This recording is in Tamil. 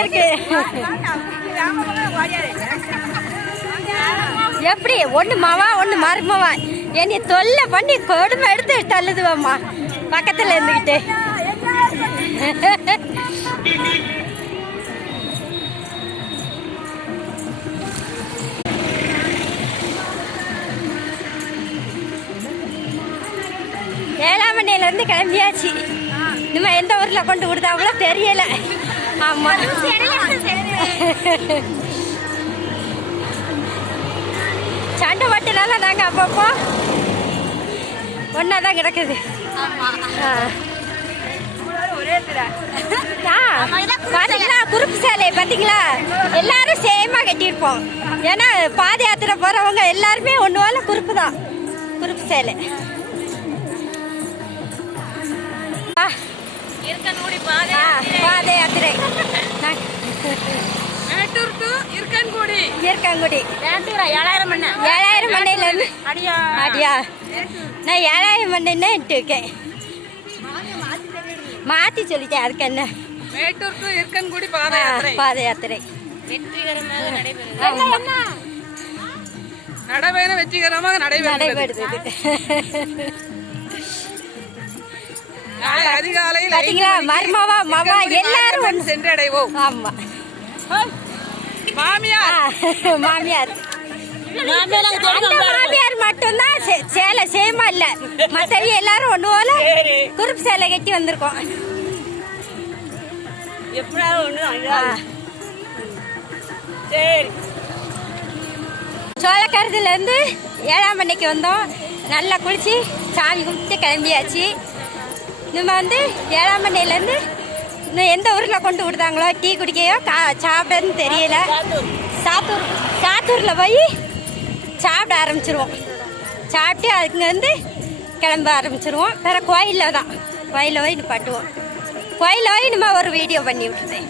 இருக்கு. எப்படி ஒன்று மாவா ஒன்று மருமவா என்னை தொல்லை பண்ணி கொடுமை எடுத்து தள்ளுதுவாம்மா பக்கத்தில் இருந்துக்கிட்டு. ஏழாம் மணியிலேருந்து கிளம்பியாச்சு. இனிமே எந்த ஊரில் கொண்டு விடுதாங்களோ தெரியல. ஆமாம், சண்டை பட்டுனால நாங்கள் அப்பப்போ ஒன்றா தான் கிடக்குது. பார்த்தீங்களா குறுப்பு சேலை பார்த்தீங்களா, எல்லாரும் சேமாக கட்டியிருப்போம். ஏன்னா பாத யாத்திரை போகிறவங்க எல்லாருமே ஒன்று போல குறுப்பு தான், குறுப்பு சேலை. பாத யாத்திரை இருக்கங்குடி 7,000 மண்ணிலேருந்து அடியா. நான் 7,000 மண்ணின்னு இருக்கேன், மாற்றி சொல்லிட்டேன். அதுக்கு என்ன பாத யாத்திரை வெற்றிகரமாக நடைபெறுது. அதிகாலையில் பாத்தீங்களா, மர்மவா மவா எல்லாரும் சென்றடைவோம். ஆமா, மாமியார் மட்டும்தான் சேலை சேமா இல்ல, மத்தவங்க எல்லாரும் ஒண்ணு போல குறுப்பு சேலை கட்டி வந்திருக்கோம். சோளக்கருதுல இருந்து 7ஆம் மணிக்கு வந்தோம். நல்லா குளிச்சு சாமி கும்பிட்டு கிளம்பியாச்சு. நம்ம 7ஆம் மணிலேருந்து இன்னும் எந்த ஊரில் கொண்டு விடுதாங்களோ டீ குடிக்கையோ சாப்பிடன்னு தெரியல. சாத்தூரில் போய் சாப்பிட ஆரம்பிச்சிருவோம். சாப்பிட்டு அதுக்கு கிளம்ப ஆரம்பிச்சிருவோம். வேறு கோயிலில் தான், கோயிலில் போய் நிப்பாட்டுவோம். கோயிலில் போய் நம்ம ஒரு வீடியோ பண்ணி விட்டுருந்தேன்.